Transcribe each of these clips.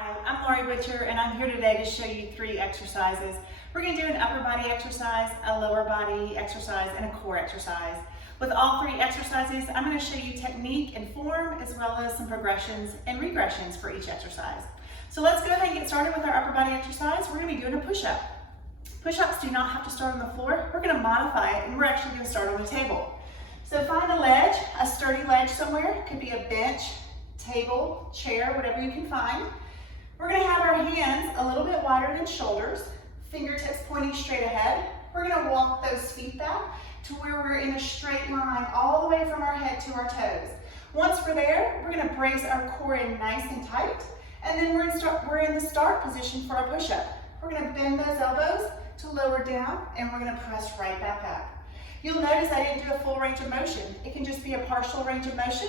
Hi, I'm Lori Butcher and I'm here today to show you 3 exercises. We're going to do an upper body exercise, a lower body exercise, and a core exercise. With all 3 exercises, I'm going to show you technique and form as well as some progressions and regressions for each exercise. So let's go ahead and get started with our upper body exercise. We're going to be doing a push-up. Push-ups do not have to start on the floor. We're going to modify it and we're actually going to start on the table. So find a ledge, a sturdy ledge somewhere. It could be a bench, table, chair, whatever you can find. We're going to have our hands a little bit wider than shoulders, fingertips pointing straight ahead. We're going to walk those feet back to where we're in a straight line all the way from our head to our toes. Once we're there, we're going to brace our core in nice and tight, and then we're in the start position for our push-up. We're going to bend those elbows to lower down, and we're going to press right back up. You'll notice I didn't do a full range of motion. It can just be a partial range of motion,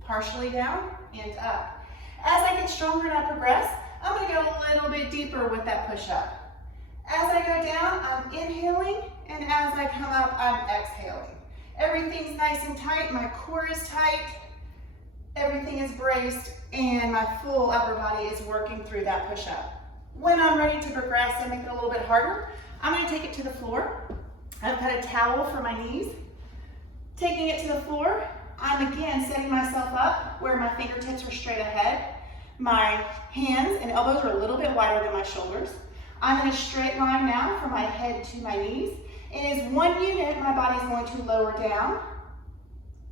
partially down and up. As I get stronger and I progress, I'm going to go a little bit deeper with that push-up. As I go down, I'm inhaling, and as I come up, I'm exhaling. Everything's nice and tight, my core is tight, everything is braced, and my full upper body is working through that push-up. When I'm ready to progress and make it a little bit harder, I'm going to take it to the floor. I've got a towel for my knees. Taking it to the floor, I'm again setting myself up where my fingertips are straight ahead. My hands and elbows are a little bit wider than my shoulders. I'm in a straight line now from my head to my knees. And as one unit, my body is going to lower down,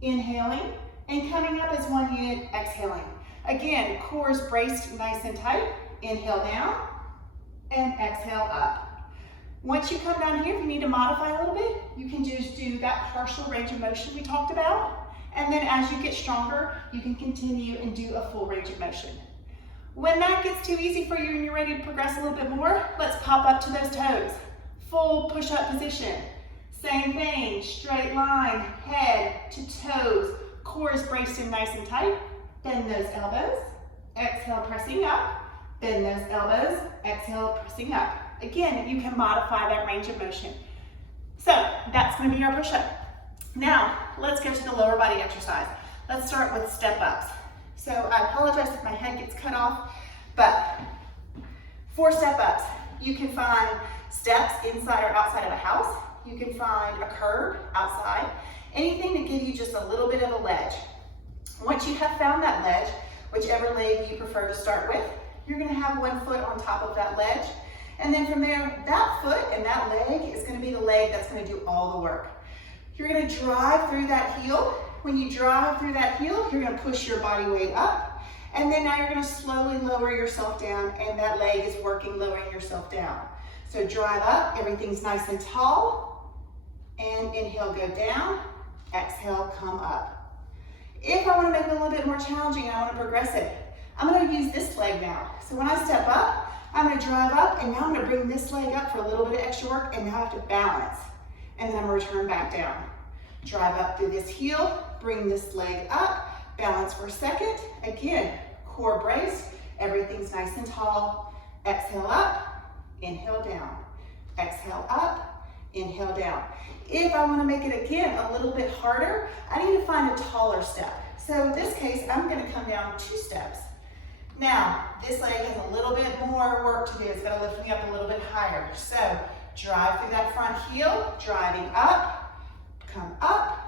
inhaling, and coming up as one unit, exhaling. Again, core is braced nice and tight. Inhale down and exhale up. Once you come down here, if you need to modify a little bit, you can just do that partial range of motion we talked about. And then as you get stronger, you can continue and do a full range of motion. When that gets too easy for you and you're ready to progress a little bit more, let's pop up to those toes. Full push-up position. Same thing, straight line, head to toes. Core is braced in nice and tight. Bend those elbows. Exhale, pressing up. Bend those elbows. Exhale, pressing up. Again, you can modify that range of motion. So that's going to be our push-up. Now, let's go to the lower body exercise. Let's start with step-ups. So I apologize if my head gets cut off, but for step-ups, you can find steps inside or outside of a house. You can find a curb outside, anything to give you just a little bit of a ledge. Once you have found that ledge, whichever leg you prefer to start with, you're going to have one foot on top of that ledge. And then from there, that foot and that leg is going to be the leg that's going to do all the work. You're going to drive through that heel. When you drive through that heel, you're going to push your body weight up. And then now you're going to slowly lower yourself down, and that leg is working lowering yourself down. So drive up, everything's nice and tall. And inhale, go down. Exhale, come up. If I want to make it a little bit more challenging and I want to progress it, I'm going to use this leg now. So when I step up, I'm going to drive up, and now I'm going to bring this leg up for a little bit of extra work, and now I have to balance. And then I'm going to return back down. Drive up through this heel, bring this leg up, balance for a second. Again, core braced, everything's nice and tall. Exhale up, inhale down. Exhale up, inhale down. If I want to make it again a little bit harder, I need to find a taller step. So in this case, I'm going to come down 2 steps. Now, this leg has a little bit more work to do. It's going to lift me up a little bit higher. So drive through that front heel, driving up, come up,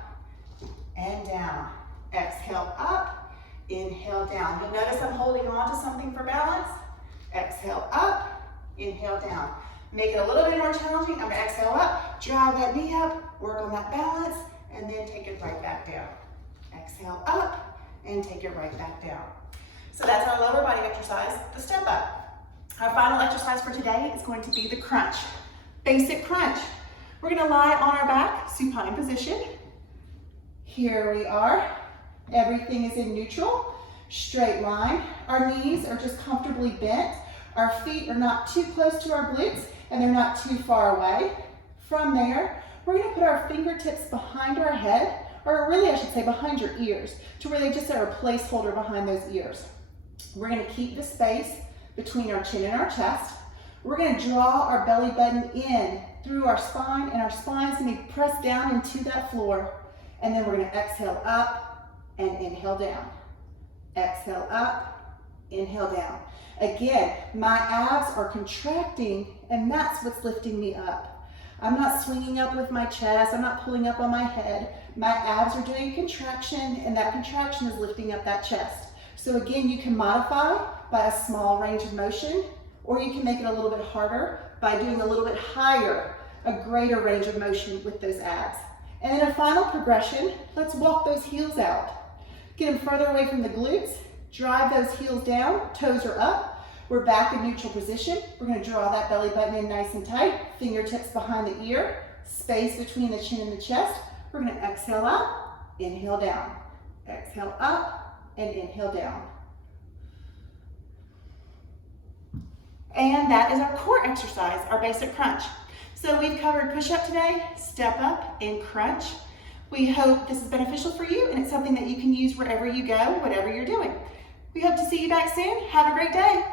and down. Exhale up, inhale down. You'll notice I'm holding on to something for balance. Exhale up, inhale down. Make it a little bit more challenging. I'm going to exhale up, drive that knee up, work on that balance, and then take it right back down. Exhale up, and take it right back down. So that's our lower body exercise, the step up. Our final exercise for today is going to be the crunch. Basic crunch. We're going to lie on our back, supine position. Here we are. Everything is in neutral, straight line. Our knees are just comfortably bent. Our feet are not too close to our glutes, and they're not too far away. From there, we're going to put our fingertips behind our head, or really I should say behind your ears, to where they just are a placeholder behind those ears. We're going to keep the space between our chin and our chest. We're going to draw our belly button in through our spine, and our spine is going to be pressed down into that floor. And then we're going to exhale up and inhale down. Exhale up, inhale down. Again, my abs are contracting and that's what's lifting me up. I'm not swinging up with my chest, I'm not pulling up on my head. My abs are doing a contraction and that contraction is lifting up that chest. So again, you can modify by a small range of motion, or you can make it a little bit harder by doing a little bit higher, a greater range of motion with those abs. And then a final progression, let's walk those heels out. Get them further away from the glutes, drive those heels down, toes are up. We're back in neutral position. We're gonna draw that belly button in nice and tight, fingertips behind the ear, space between the chin and the chest. We're gonna exhale up, inhale down. Exhale up and inhale down. And that is our core exercise, our basic crunch. So we've covered push-up today, step up, and crunch. We hope this is beneficial for you and it's something that you can use wherever you go, whatever you're doing. We hope to see you back soon. Have a great day.